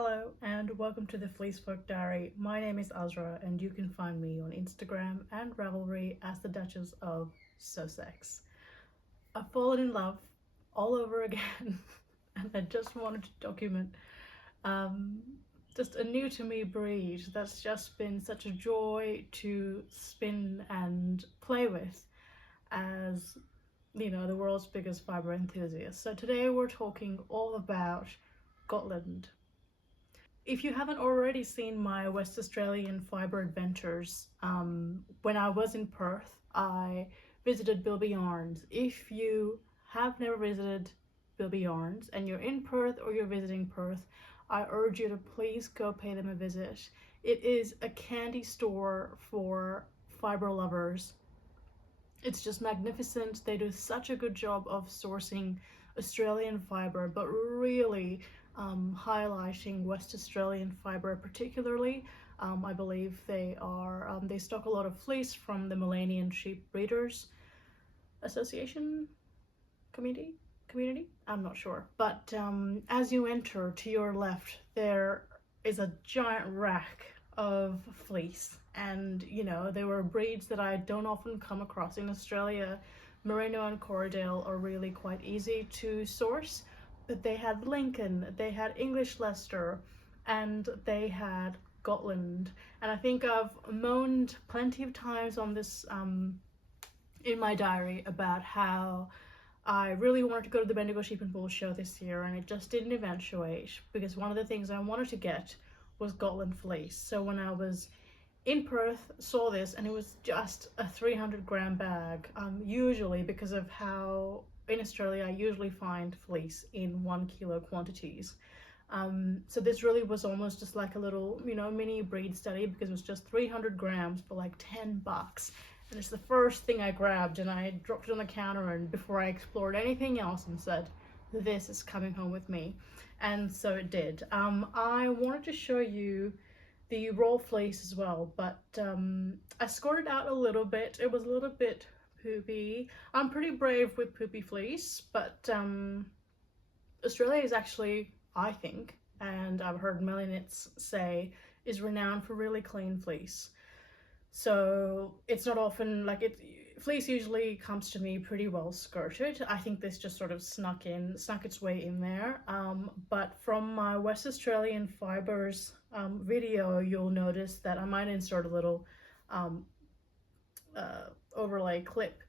Hello and welcome to the FleeceFolk Diary. My name is Azra and you can find me on Instagram and Ravelry as the Duchess of Sussex. I've fallen in love all over again and I just wanted to document just a new to me breed that's just been such a joy to spin and play with as, you know, the world's biggest fibre enthusiast. So today we're talking all about Gotland. If you haven't already seen my West Australian fibre adventures, when I was in Perth, I visited Bilby Yarns. If you have never visited Bilby Yarns and you're in Perth or you're visiting Perth, I urge you to please go pay them a visit. It is a candy store for fibre lovers. It's just magnificent. They do such a good job of sourcing Australian fibre, but really highlighting West Australian fibre particularly. I believe they stock a lot of fleece from the Millennium Sheep Breeders Association community. I'm not sure, but as you enter, to your left there is a giant rack of fleece, and you know, there were breeds that I don't often come across in Australia. Merino and Corriedale are really quite easy to source, but they had Lincoln, they had English Leicester, and they had Gotland. And I think I've moaned plenty of times on this in my diary about how I really wanted to go to the Bendigo Sheep and Wool show this year and it just didn't eventuate because one of the things I wanted to get was Gotland fleece. So when I was in Perth, saw this and it was just a 300-gram bag, usually because of how in Australia I usually find fleece in 1 kilo quantities. So this really was almost just like a little, you know, mini breed study because it was just 300 grams for like $10. And it's the first thing I grabbed and I dropped it on the counter, and before I explored anything else, and said, this is coming home with me. And so it did. I wanted to show you the raw fleece as well, but I scored it out a little bit. It was a little bit poopy. I'm pretty brave with poopy fleece, but Australia is actually, I think, and I've heard Melonits say, is renowned for really clean fleece. So it's not often like it. Fleece usually comes to me pretty well skirted. I think this just sort of snuck its way in there. But from my West Australian fibres video, you'll notice that I might insert a little overlay clip.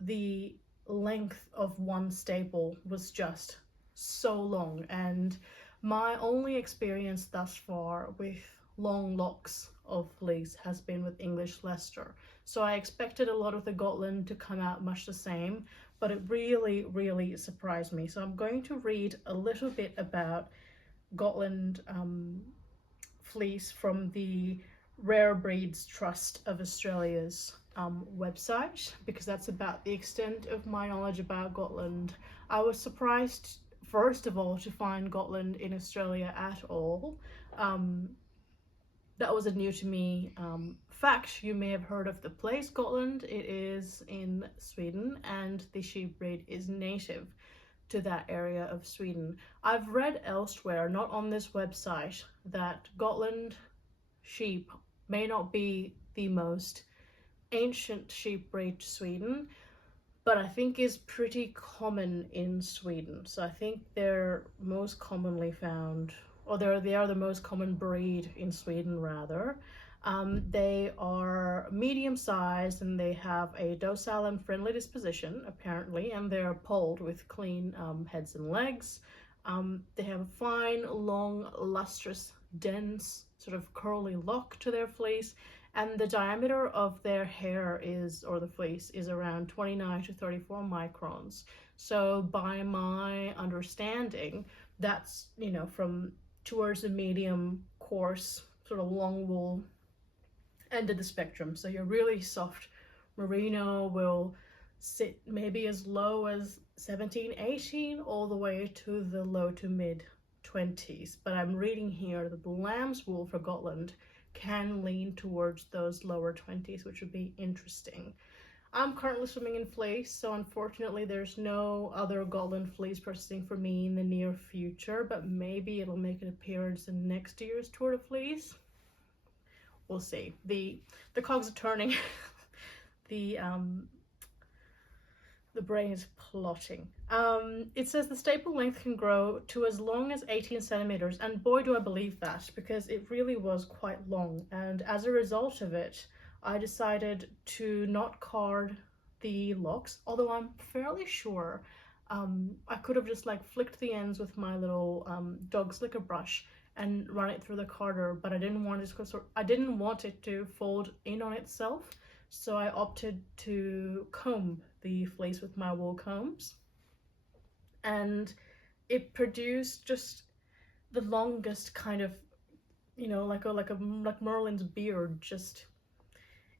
The length of one staple was just so long, and my only experience thus far with long locks of fleece has been with English Leicester. So I expected a lot of the Gotland to come out much the same, but it really surprised me. So I'm going to read a little bit about Gotland fleece from the Rare Breeds Trust of Australia's website, because that's about the extent of my knowledge about Gotland. I was surprised, first of all, to find Gotland in Australia at all. That was a new to me fact. You may have heard of the place Gotland. It is in Sweden and the sheep breed is native to that area of Sweden. I've read elsewhere, not on this website, that Gotland sheep may not be the most ancient sheep breed to Sweden, but I think is pretty common in Sweden. So I think they're most commonly found, or they are the most common breed in Sweden rather. They are medium-sized and they have a docile and friendly disposition apparently, and they're polled with clean heads and legs. They have a fine, long, lustrous, dense, sort of curly lock to their fleece, and the diameter of their hair is, or the fleece, is around 29 to 34 microns. So by my understanding, that's, you know, from towards the medium, coarse, sort of long wool end of the spectrum. So your really soft merino will sit maybe as low as 17, 18, all the way to the low to mid 20s. But I'm reading here that the lamb's wool for Gotland can lean towards those lower 20s, which would be interesting. I'm currently swimming in fleece, so unfortunately there's no other Gotland fleece processing for me in the near future, but maybe it'll make an appearance in next year's Tour de Fleece. We'll see. The cogs are turning. the brain is plotting. It says the staple length can grow to as long as 18 centimeters, and boy do I believe that, because it really was quite long, and as a result of it I decided to not card the locks, although I'm fairly sure I could have just like flicked the ends with my little dog slicker brush and run it through the carder, but I didn't want it to fold in on itself, so I opted to comb the fleece with my wool combs, and it produced just the longest kind of, you know, like Merlin's beard. Just,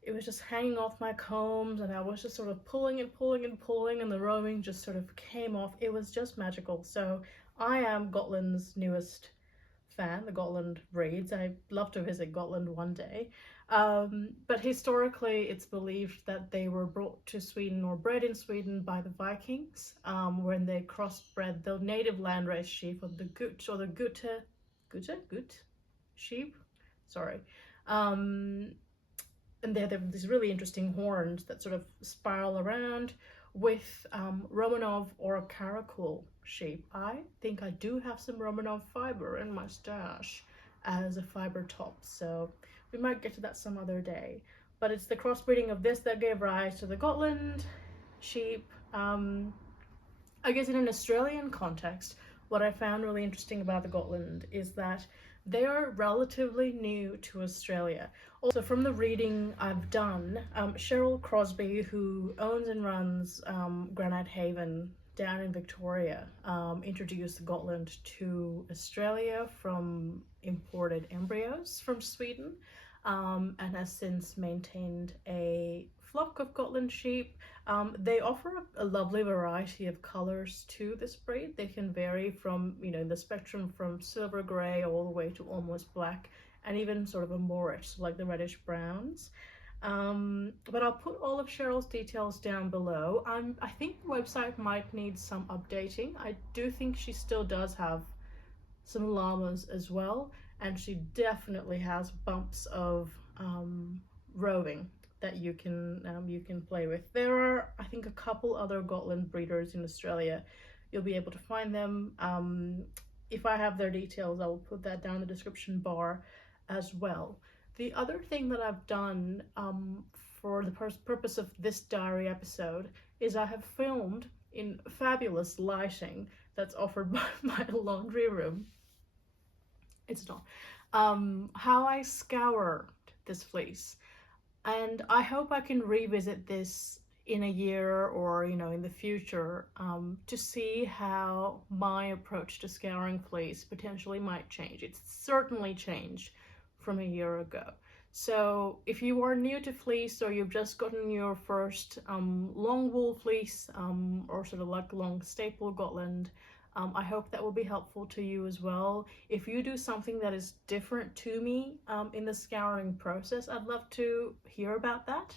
it was just hanging off my combs, and I was just sort of pulling and pulling and pulling, and the roaming just sort of came off. It was just magical. So I am Gotland's newest fan, the Gotland breeds. I'd love to visit Gotland one day. But historically it's believed that they were brought to Sweden or bred in Sweden by the Vikings when they crossbred the native landrace sheep of the Gut, or the Gut sheep, sorry. And they have these really interesting horns that sort of spiral around with Romanov or Karakul sheep. I think I do have some Romanov fibre in my stash as a fibre top, so we might get to that some other day. But it's the crossbreeding of this that gave rise to the Gotland sheep. I guess in an Australian context, what I found really interesting about the Gotland is that they are relatively new to Australia. Also, from the reading I've done, Cheryl Crosbie, who owns and runs Granite Haven down in Victoria, introduced the Gotland to Australia from imported embryos from Sweden, and has since maintained a flock of Gotland sheep. They offer a lovely variety of colors to this breed. They can vary from, you know, the spectrum from silver grey all the way to almost black, and even sort of a moorish, like the reddish browns. But I'll put all of Cheryl's details down below. I think the website might need some updating. I do think she still does have some llamas as well, and she definitely has bumps of roving that you can play with. There are, I think, a couple other Gotland breeders in Australia. You'll be able to find them. If I have their details, I will put that down in the description bar as well. The other thing that I've done for the purpose of this diary episode is I have filmed in fabulous lighting that's offered by my laundry room. It's not. How I scoured this fleece. And I hope I can revisit this in a year or, you know, in the future to see how my approach to scouring fleece potentially might change. It's certainly changed from a year ago. So if you are new to fleece, or you've just gotten your first long wool fleece or sort of like long staple Gotland, I hope that will be helpful to you as well. If you do something that is different to me in the scouring process, I'd love to hear about that.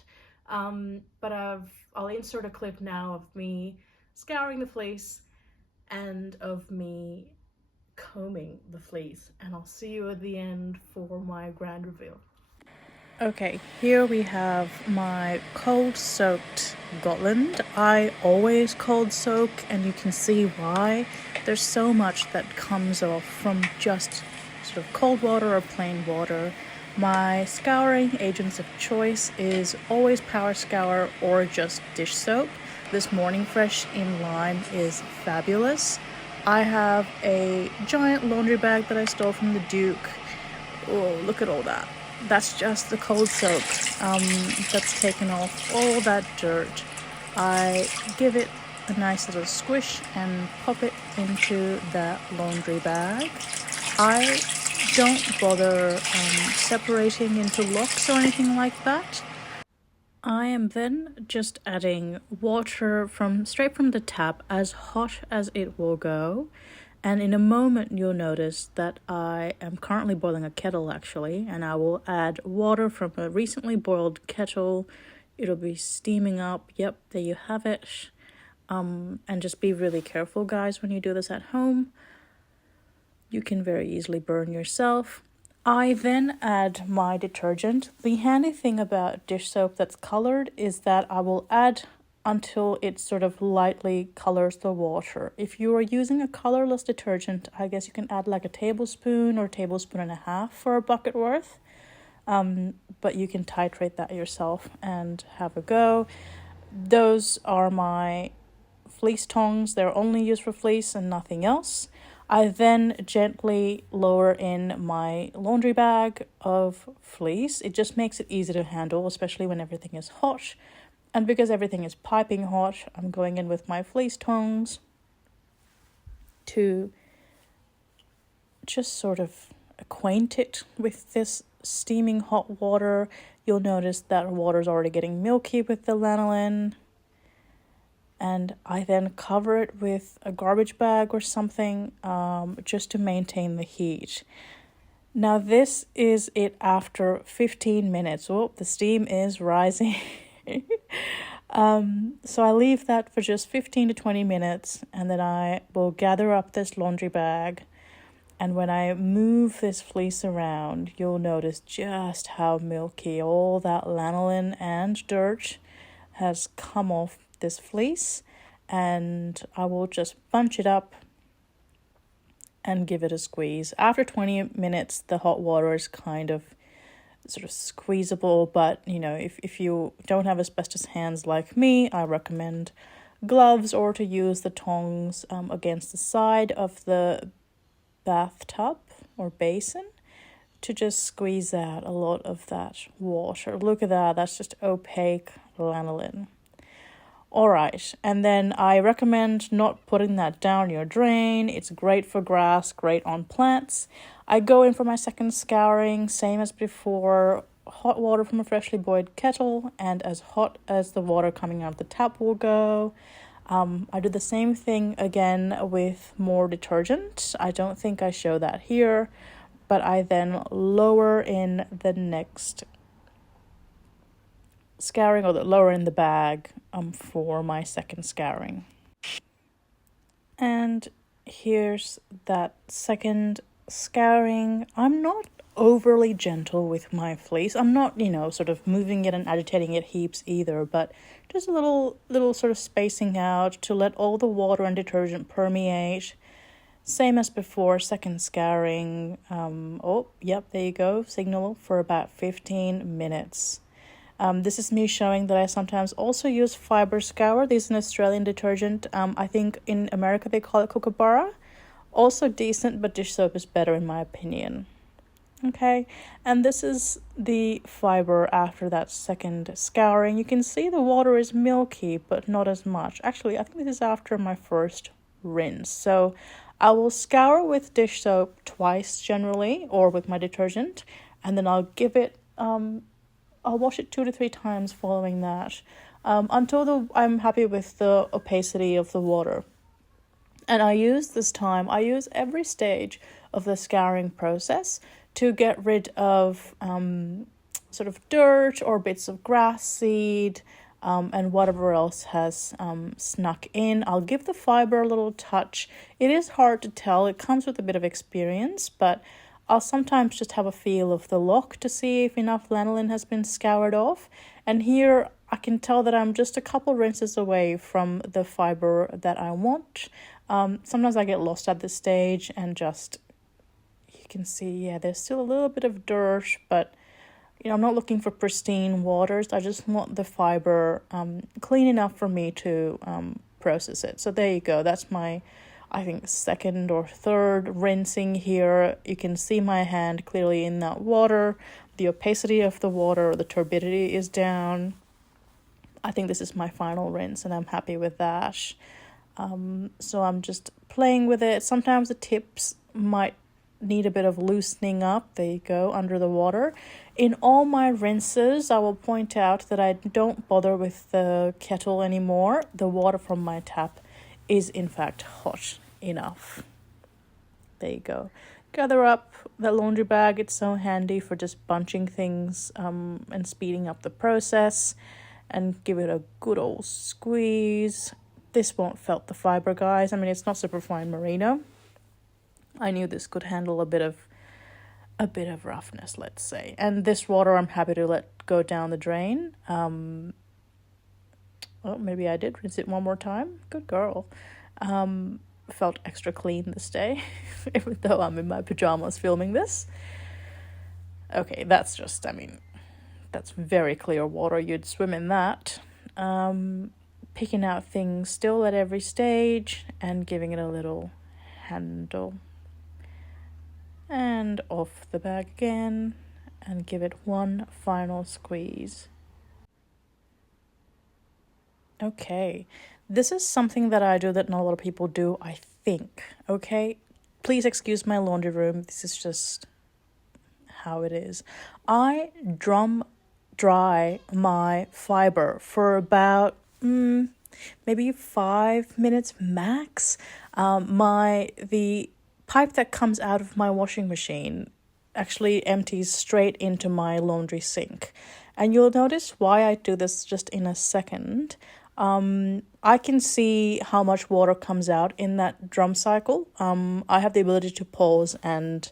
But I'll insert a clip now of me scouring the fleece and of me combing the fleece, and I'll see you at the end for my grand reveal. Okay, here we have my cold soaked Gotland. I always cold soak, and you can see why. There's so much that comes off from just sort of cold water or plain water. My scouring agents of choice is always Power Scour or just dish soap. This Morning Fresh in lime is fabulous. I have a giant laundry bag that I stole from the Dupe. Oh, look at all that. That's just the cold soak that's taken off all that dirt. I give it a nice little squish and pop it into that laundry bag. I don't bother separating into locks or anything like that. I am then just adding water straight from the tap, as hot as it will go. And in a moment you'll notice that I am currently boiling a kettle actually, and I will add water from a recently boiled kettle It'll be steaming up. Yep, there you have it. And just be really careful, guys, when you do this at home. You can very easily burn yourself. I then add my detergent. The handy thing about dish soap that's colored is that I will add until it sort of lightly colors the water. If you are using a colorless detergent, I guess you can add like a tablespoon or tablespoon and a half for a bucket worth. But you can titrate that yourself and have a go. Those are my fleece tongs. They're only used for fleece and nothing else. I then gently lower in my laundry bag of fleece. It just makes it easy to handle, especially when everything is hot. And because everything is piping hot, I'm going in with my fleece tongs to just sort of acquaint it with this steaming hot water. You'll notice that water's already getting milky with the lanolin. And I then cover it with a garbage bag or something, just to maintain the heat. Now this is it after 15 minutes. Oh, the steam is rising. So I leave that for just 15 to 20 minutes, and then I will gather up this laundry bag. And when I move this fleece around, you'll notice just how milky all that lanolin and dirt has come off this fleece. And I will just bunch it up and give it a squeeze. After 20 minutes, the hot water is kind of sort of squeezable, but you know, if you don't have asbestos hands like me, I recommend gloves or to use the tongs against the side of the bathtub or basin to just squeeze out a lot of that water. Look at that, that's just opaque lanolin. Alright, and then I recommend not putting that down your drain. It's great for grass, great on plants. I go in for my second scouring, same as before, hot water from a freshly boiled kettle, and as hot as the water coming out of the tap will go. I do the same thing again with more detergent. I don't think I show that here, but I then lower in the next scouring, or the lower in the bag for my second scouring. And here's that second scouring. I'm not overly gentle with my fleece. I'm not, sort of moving it and agitating it heaps either, but just a little sort of spacing out to let all the water and detergent permeate. Same as before, second scouring. Oh, yep, there you go. Signal for about 15 minutes. This is me showing that I sometimes also use fibre scour. This is an Australian detergent. I think in America they call it kookaburra. Also decent, but dish soap is better in my opinion. Okay, and this is the fibre after that second scouring. You can see the water is milky, but not as much. Actually, I think this is after my first rinse. So I will scour with dish soap twice generally, or with my detergent, and then I'll give it, I'll wash it 2 to 3 times following that, until I'm happy with the opacity of the water. And I use every stage of the scouring process to get rid of sort of dirt or bits of grass seed and whatever else has snuck in. I'll give the fibre a little touch. It is hard to tell. It comes with a bit of experience, but I'll sometimes just have a feel of the lock to see if enough lanolin has been scoured off. And here I can tell that I'm just a couple rinses away from the fibre that I want. Sometimes I get lost at this stage and just, you can see, there's still a little bit of dirt, but I'm not looking for pristine waters. I just want the fibre clean enough for me to process it. So there you go. That's my, I think, second or third rinsing here. You can see my hand clearly in that water. The opacity of the water, the turbidity is down. I think this is my final rinse and I'm happy with that. So I'm just playing with it. Sometimes the tips might need a bit of loosening up. There you go, under the water. In all my rinses, I will point out that I don't bother with the kettle anymore. The water from my tap is in fact hot enough. There you go. Gather up the laundry bag. It's so handy for just bunching things and speeding up the process. and give it a good old squeeze. This won't felt the fibre, guys. I mean, it's not superfine merino. I knew this could handle a bit of roughness, let's say. And this water I'm happy to let go down the drain. Oh, maybe I did rinse it one more time. Good girl. Felt extra clean this day, even though I'm in my pajamas filming this. Okay, that's just, I mean, that's very clear water. You'd swim in that. Picking out things still at every stage and giving it a little handle. And off the bag again and give it one final squeeze. Okay, this is something that I do that not a lot of people do, I think, okay? Please excuse my laundry room, this is just how it is. I drum dry my fibre for about maybe 5 minutes max. The pipe that comes out of my washing machine actually empties straight into my laundry sink. And you'll notice why I do this just in a second. I can see how much water comes out in that drum cycle. I have the ability to pause and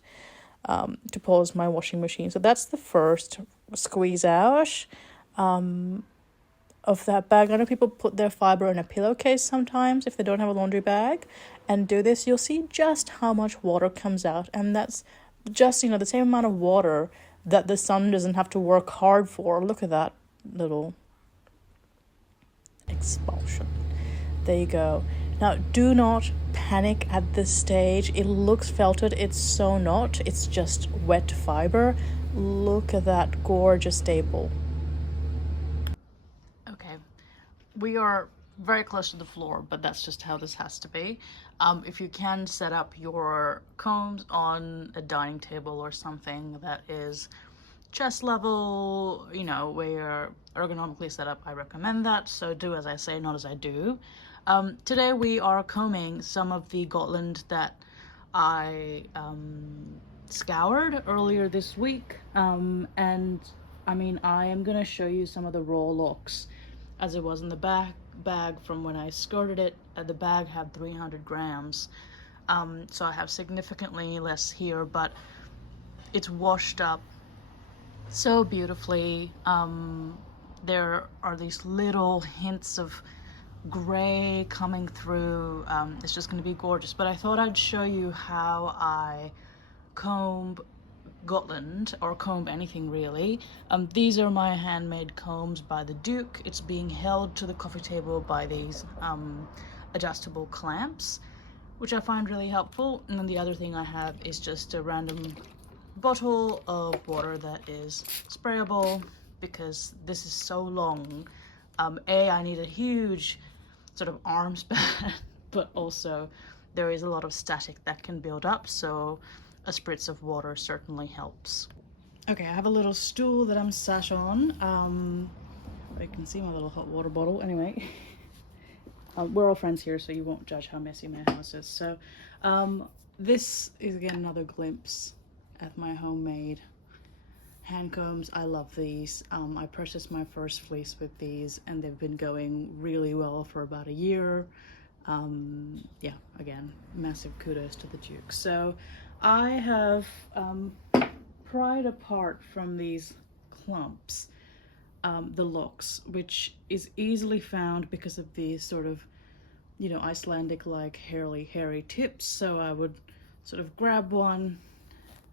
to pause my washing machine. So that's the first squeeze out of that bag. I know people put their fibre in a pillowcase sometimes if they don't have a laundry bag and do this. You'll see just how much water comes out, and that's just, the same amount of water that the sun doesn't have to work hard for. Look at that little expulsion. There you go. Now, do not panic at this stage. It looks felted. It's so not. It's just wet fibre. Look at that gorgeous staple. Okay, we are very close to the floor, but that's just how this has to be. If you can set up your combs on a dining table or something that is chest level, where you're ergonomically set up, I recommend that. So do as I say, not as I do. Today we are combing some of the Gotland that I scoured earlier this week, and I mean, I am gonna show you some of the raw locks as it was in the bag from when I skirted it. The bag had 300 grams, so I have significantly less here, but it's washed up so beautifully. There are these little hints of gray coming through. It's just going to be gorgeous, but I thought I'd show you how I comb Gotland, or comb anything really. These are my handmade combs by the Dupe. It's being held to the coffee table by these adjustable clamps, which I find really helpful. And then the other thing I have is just a random bottle of water that is sprayable, because this is so long. I need a huge sort of arm span, but also there is a lot of static that can build up, so a spritz of water certainly helps. Okay, I have a little stool that I'm sat on. You can see my little hot water bottle. Anyway, we're all friends here, so you won't judge how messy my house is. So this is again another glimpse at my homemade hand combs. I love these. I purchased my first fleece with these, and they've been going really well for about a year. Yeah, again, massive kudos to the Duke. So I have pried apart from these clumps the locks, which is easily found because of these sort of, Icelandic like hairy tips. So I would sort of grab one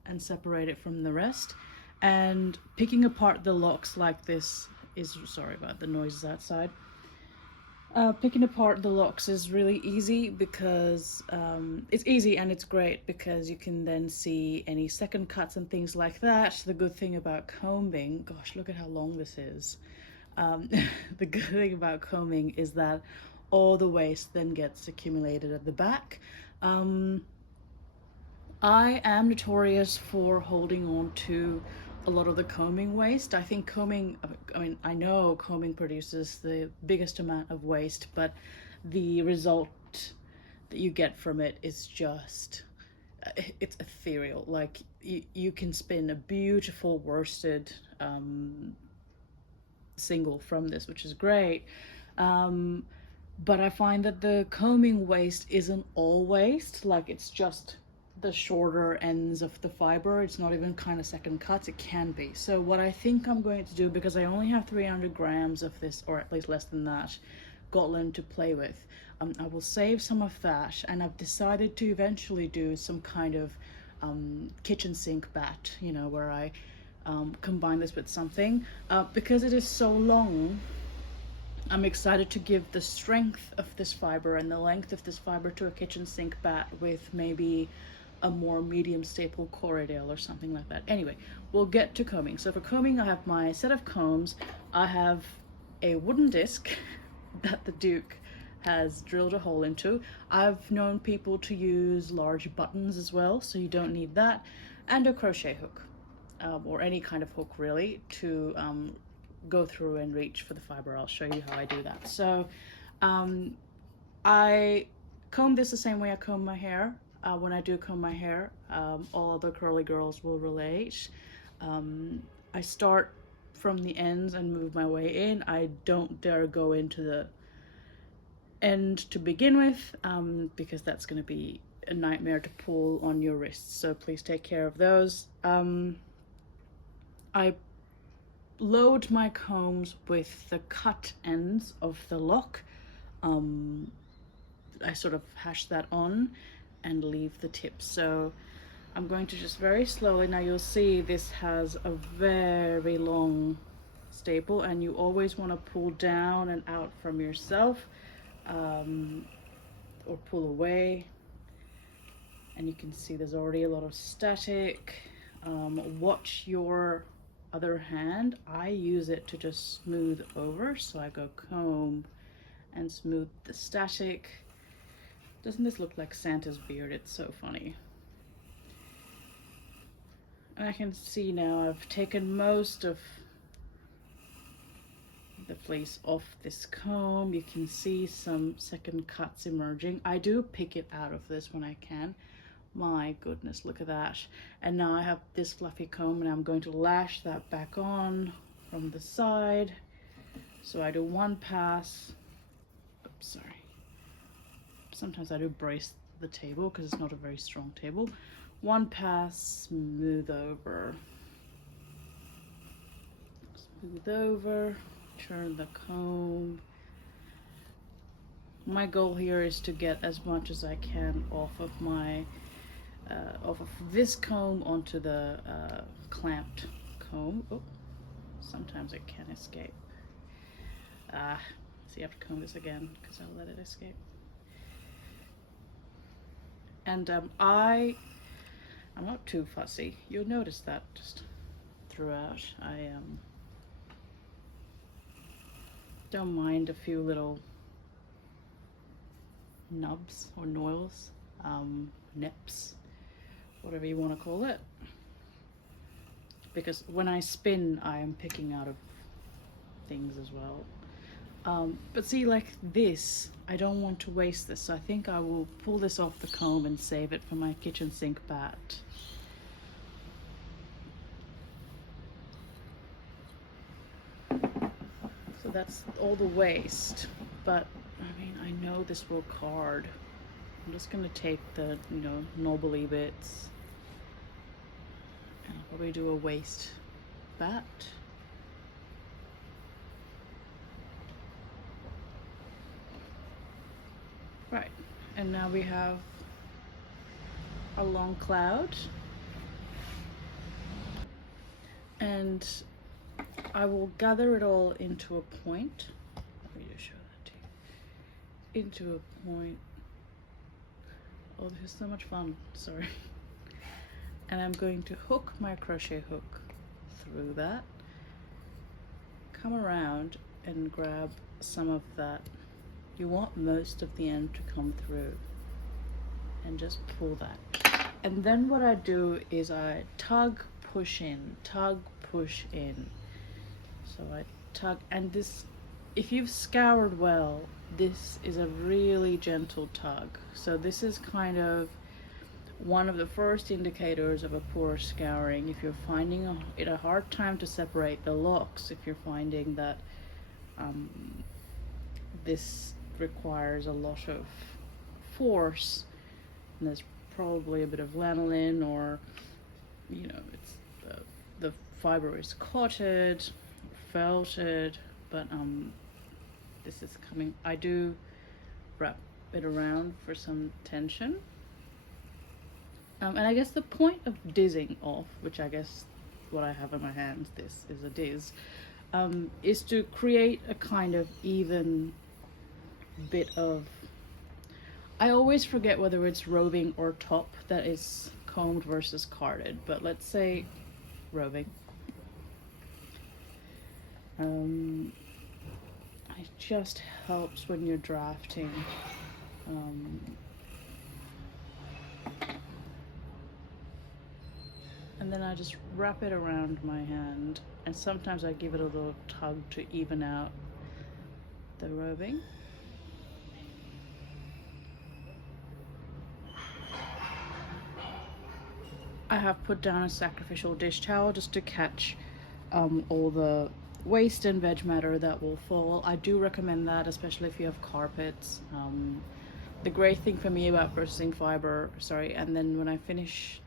and separate it from the rest. And picking apart the locks like this is, sorry about the noises outside. Picking apart the locks is really easy because it's easy, and it's great because you can then see any second cuts and things like that. The good thing about combing, gosh, look at how long this is. The good thing about combing is that all the waste then gets accumulated at the back. I am notorious for holding on to a lot of the combing waste. I think I know combing produces the biggest amount of waste, but the result that you get from it is just, it's ethereal. Like you can spin a beautiful worsted single from this, which is great. But I find that the combing waste isn't all waste, like it's just the shorter ends of the fiber. It's not even kind of second cuts. It can be. So what I think I'm going to do, because I only have 300 grams of this, or at least less than that, Gotland to play with, I will save some of that, and I've decided to eventually do some kind of kitchen sink bat, you know, where I combine this with something. Because it is so long, I'm excited to give the strength of this fiber and the length of this fiber to a kitchen sink bat with maybe a more medium staple Corriedale or something like that. Anyway, we'll get to combing. So for combing, I have my set of combs. I have a wooden disc that the Duke has drilled a hole into. I've known people to use large buttons as well, so you don't need that, and a crochet hook, or any kind of hook really, to go through and reach for the fiber. I'll show you how I do that. So I comb this the same way I comb my hair. When I do comb my hair, all other curly girls will relate. I start from the ends and move my way in. I don't dare go into the end to begin with, because that's going to be a nightmare to pull on your wrists, so please take care of those. I load my combs with the cut ends of the lock. I sort of hash that on and leave the tips. So I'm going to just very slowly, now you'll see this has a very long staple, and you always want to pull down and out from yourself, or pull away. And you can see there's already a lot of static. Watch your other hand. I use it to just smooth over, so I go comb and smooth the static. Doesn't this look like Santa's beard? It's so funny. And I can see now I've taken most of the fleece off this comb. You can see some second cuts emerging. I do pick it out of this when I can. My goodness, look at that. And now I have this fluffy comb, and I'm going to lash that back on from the side. So I do one pass. Oops, sorry. Sometimes I do brace the table because it's not a very strong table. One pass, smooth over. Smooth over, turn the comb. My goal here is to get as much as I can off of my off of this comb onto the clamped comb. Oh, sometimes it can escape. So you have to comb this again because I'll let it escape. And I'm not too fussy. You'll notice that just throughout. I don't mind a few little nubs or noils, nips, whatever you want to call it, because when I spin I am picking out of things as well. But see, like this, I don't want to waste this, so I think I will pull this off the comb and save it for my kitchen sink bat. So that's all the waste, but I mean, I know this will card. I'm just gonna take the, you know, knobbly bits, and I'll probably do a waste bat. Right, and now we have a long cloud, and I will gather it all into a point. Let me just show that to you. Into a point. Oh, this is so much fun, sorry. And I'm going to hook my crochet hook through that, come around and grab some of that. You want most of the end to come through, and just pull that. And then what I do is I tug, push in, tug, push in. So I tug, and this, if you've scoured well, this is a really gentle tug. So this is kind of one of the first indicators of a poor scouring. If you're finding it a hard time to separate the locks, if you're finding that this requires a lot of force, and there's probably a bit of lanolin, or it's the fiber is clotted, felted, but this is coming. I do wrap it around for some tension. And I guess the point of dizzing off, which I guess what I have in my hands, this is a diz, is to create a kind of even bit of, I always forget whether it's roving or top that is combed versus carded, but let's say roving. It just helps when you're drafting. And then I just wrap it around my hand, and sometimes I give it a little tug to even out the roving. I have put down a sacrificial dish towel just to catch all the waste and veg matter that will fall. I do recommend that, especially if you have carpets. The great thing for me about processing fiber, and then when I finish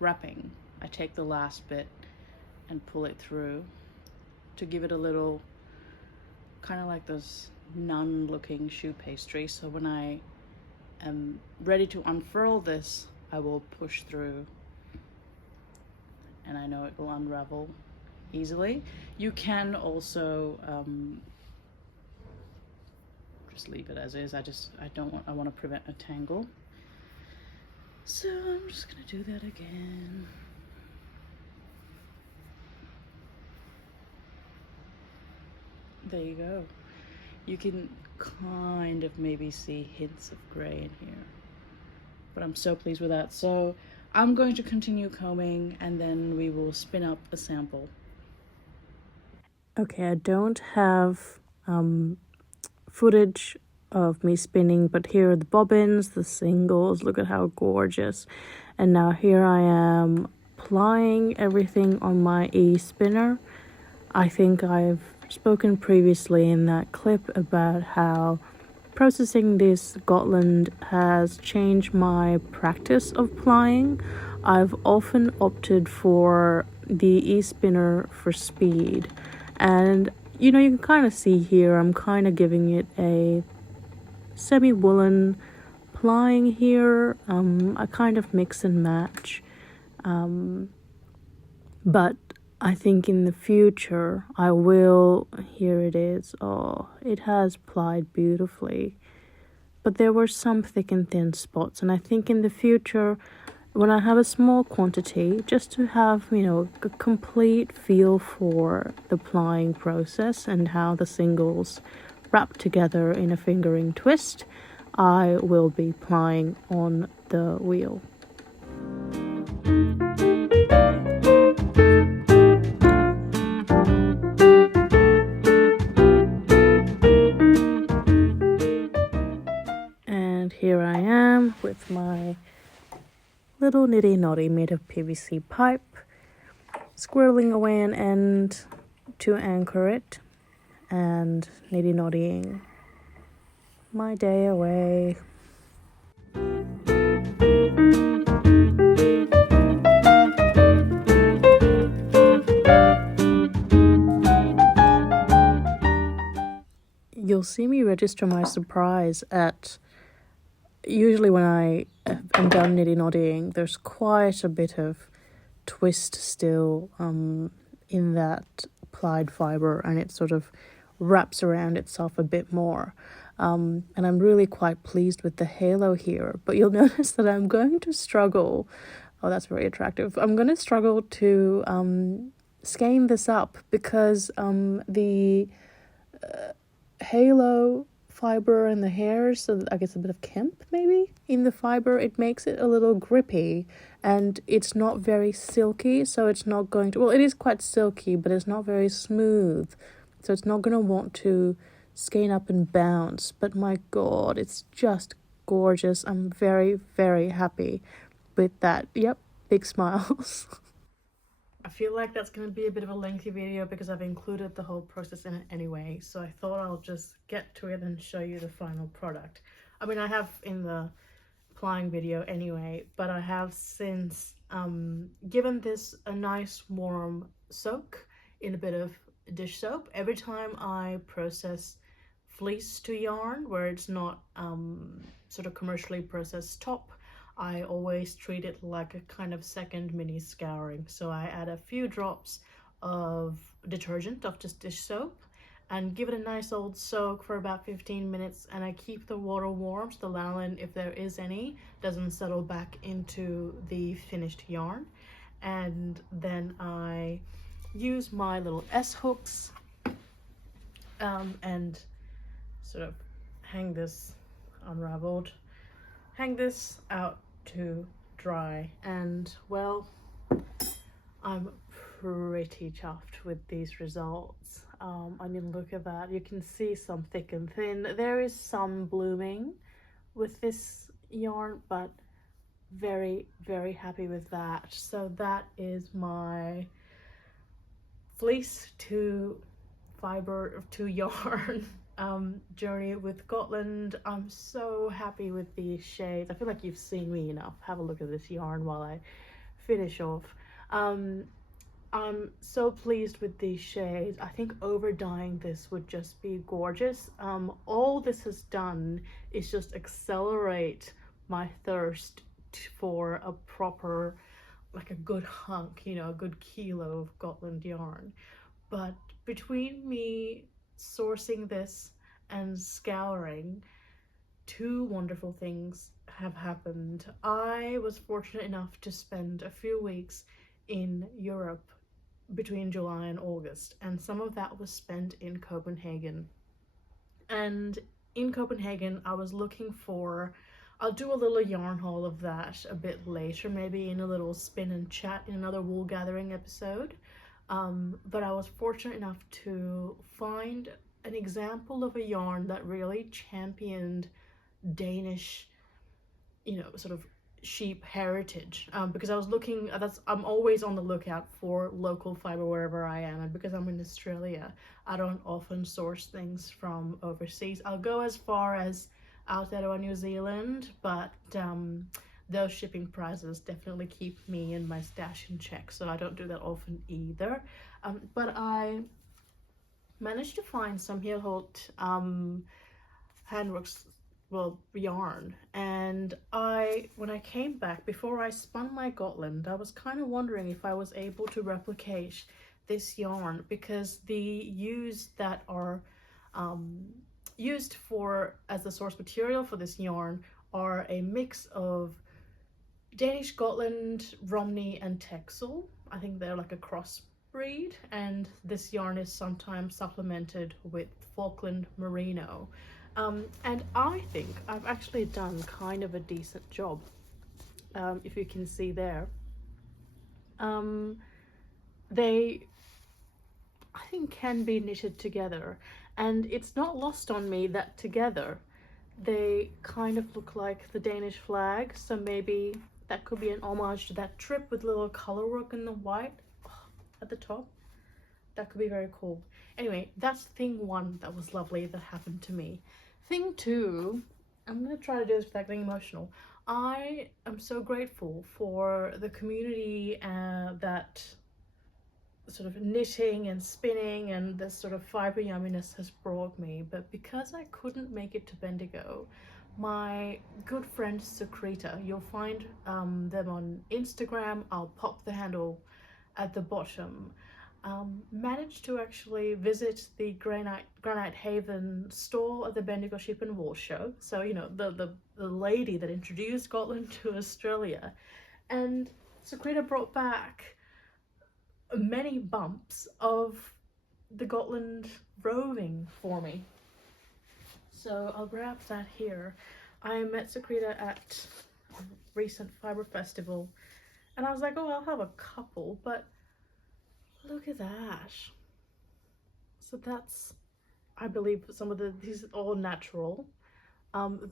wrapping, I take the last bit and pull it through to give it a little, kind of like those nun looking shoe pastry. So when I am ready to unfurl this, I will push through, and I know it will unravel easily. You can also just leave it as is. I want to prevent a tangle. So I'm just gonna do that again. There you go. You can kind of maybe see hints of gray in here, but I'm so pleased with that. So I'm going to continue combing, and then we will spin up a sample. Okay, I don't have footage of me spinning, but here are the bobbins, the singles. Look at how gorgeous. And now here I am plying everything on my e-spinner. I think I've spoken previously in that clip about how processing this Gotland has changed my practice of plying. I've often opted for the e-spinner for speed, and you can kind of see here I'm kind of giving it a semi-woolen plying here. I kind of mix and match, but I think in the future I will. Here it is. Oh, it has plied beautifully, but there were some thick and thin spots, and I think in the future, when I have a small quantity, just to have a complete feel for the plying process and how the singles wrap together in a fingering twist, I will be plying on the wheel. And here I am with my little nitty noddy made of PVC pipe, squirreling away an end to anchor it, and nitty noddying my day away. You'll see me register my surprise at, usually when I am done nitty noddying, there's quite a bit of twist still in that plied fiber, and it sort of wraps around itself a bit more. And I'm really quite pleased with the halo here, but you'll notice that I'm going to struggle. Oh, that's very attractive. I'm going to struggle to skein this up, because the halo fiber and the hairs, so I guess a bit of kemp maybe in the fiber, it makes it a little grippy, and it's not very silky, so it's not going to, well, it is quite silky, but it's not very smooth, so it's not going to want to skein up and bounce. But my god, it's just gorgeous. I'm very, very happy with that. Yep, big smiles. I feel like that's going to be a bit of a lengthy video because I've included the whole process in it anyway, so I thought I'll just get to it and show you the final product. I mean, I have in the Plying video anyway, but I have since given this a nice warm soak in a bit of dish soap. Every time I process fleece to yarn where it's not sort of commercially processed top, I always treat it like a kind of second mini scouring. So I add a few drops of detergent, of just dish soap, and give it a nice old soak for about 15 minutes, and I keep the water warm so the lanolin, if there is any, doesn't settle back into the finished yarn. And then I use my little S-hooks and sort of hang this unraveled, hang this out to dry, and well, I'm pretty chuffed with these results. I mean, look at that. You can see some thick and thin. There is some blooming with this yarn, but very, very happy with that. So that is my fleece to fiber to yarn journey with Gotland. I'm so happy with these shades. I feel like you've seen me enough. Have a look at this yarn while I finish off. I'm so pleased with these shades. I think over dyeing this would just be gorgeous. All this has done is just accelerate my thirst for a proper, like a good hunk, you know, a good kilo of Gotland yarn. But between me sourcing this and scouring, two wonderful things have happened. I was fortunate enough to spend a few weeks in Europe between July and August, and some of that was spent in Copenhagen. And in Copenhagen I was looking for, I'll do a little yarn haul of that a bit later, maybe in a little spin and chat in another wool gathering episode. But I was fortunate enough to find an example of a yarn that really championed Danish, you know, sort of sheep heritage, because I was looking, I'm always on the lookout for local fiber wherever I am, and because I'm in Australia, I don't often source things from overseas. I'll go as far as Aotearoa, New Zealand, but those shipping prices definitely keep me and my stash in check, so I don't do that often either. But I managed to find some Hjelholt handworks, well, yarn, and when I came back, before I spun my Gotland, I was kind of wondering if I was able to replicate this yarn, because the ewes that are used for as the source material for this yarn are a mix of Danish Gotland, Romney and Texel. I think they're like a crossbreed, and this yarn is sometimes supplemented with Falkland Merino. And I think I've actually done kind of a decent job, if you can see there. They, I think, can be knitted together, and it's not lost on me that together they kind of look like the Danish flag, so maybe that could be an homage to that trip with little color work in the white at the top. That could be very cool. Anyway, that's thing one that was lovely that happened to me. Thing two, I'm gonna try to do this without getting emotional. I am so grateful for the community that sort of knitting and spinning and this sort of fiber yumminess has brought me, but because I couldn't make it to Bendigo, my good friend Secreta, you'll find them on Instagram, I'll pop the handle at the bottom, managed to actually visit the Granite Haven stall at the Bendigo Ship and Wool Show. So, you know, the lady that introduced Scotland to Australia. And Secreta brought back many bumps of the Gotland roving for me. So I'll grab that here. I met Secreta at a recent fibre festival, and I was like, oh, I'll have a couple, but look at that. So that's, I believe, some of these are all natural.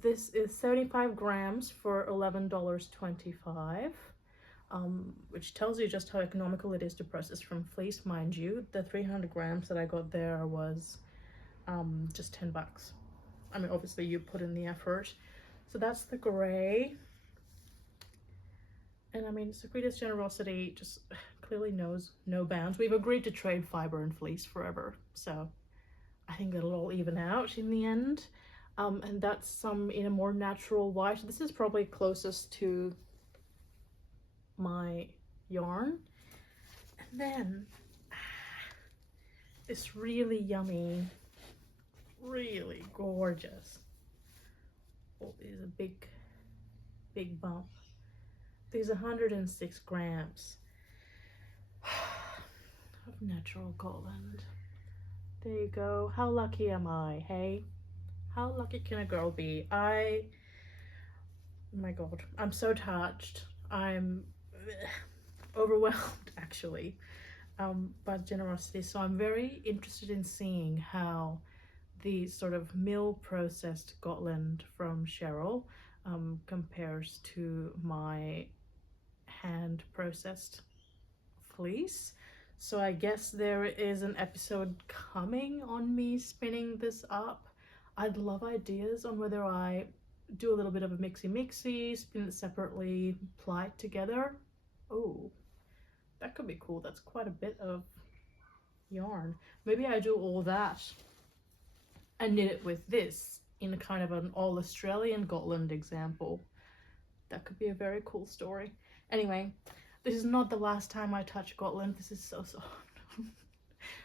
This is 75 grams for $11.25, which tells you just how economical it is to process from fleece. Mind you, the 300 grams that I got there was just 10 bucks. I mean, obviously you put in the effort. So that's the gray. And I mean, Secreta's generosity just clearly knows no bounds. We've agreed to trade fibre and fleece forever, so I think it'll all even out in the end. And that's some in a more natural white. This is probably closest to my yarn. And then this really yummy, really gorgeous. Oh, is a big bump. These 106 grams of natural Gotland. There you go. How lucky am I, hey? How lucky can a girl be? Oh my god, I'm so touched. I'm overwhelmed actually by generosity. So I'm very interested in seeing how the sort of mill processed Gotland from Cheryl compares to my hand processed fleece. So I guess there is an episode coming on me spinning this up. I'd love ideas on whether I do a little bit of a mixy, spin it separately, ply it together. Oh, that could be cool. That's quite a bit of yarn. Maybe I do all that and knit it with this in a kind of an all Australian Gotland example. That could be a very cool story. Anyway, this is not the last time I touch Gotland. This is so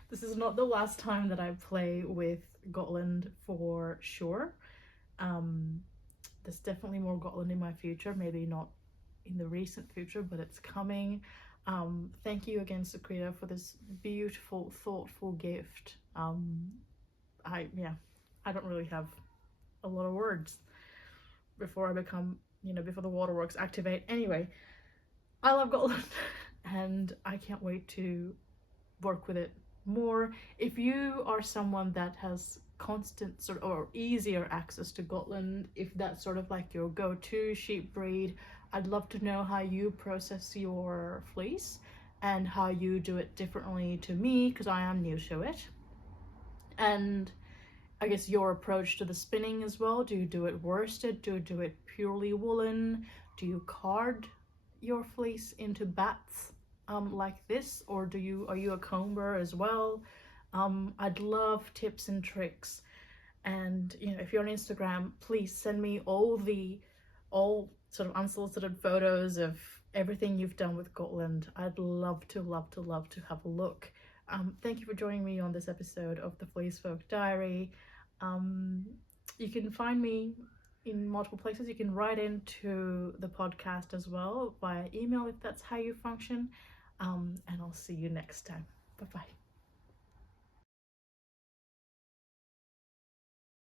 this is not the last time that I play with Gotland for sure. There's definitely more Gotland in my future, maybe not in the recent future, but it's coming. Thank you again, Secreta, for this beautiful, thoughtful gift. I don't really have a lot of words before I become, before the waterworks activate. Anyway, I love Gotland and I can't wait to work with it more. If you are someone that has constant or easier access to Gotland, if that's sort of like your go-to sheep breed, I'd love to know how you process your fleece and how you do it differently to me, because I am new to it. And I guess your approach to the spinning as well. Do you do it worsted? Do you do it purely woolen? Do you card your fleece into bats like this, or are you a comber as well? I'd love tips and tricks. And if you're on Instagram, please send me all sort of unsolicited photos of everything you've done with Gotland. I'd love to have a look. Thank you for joining me on this episode of the FleeceFolk Diary. You can find me in multiple places. You can write into the podcast as well via email if that's how you function. And I'll see you next time. Bye bye.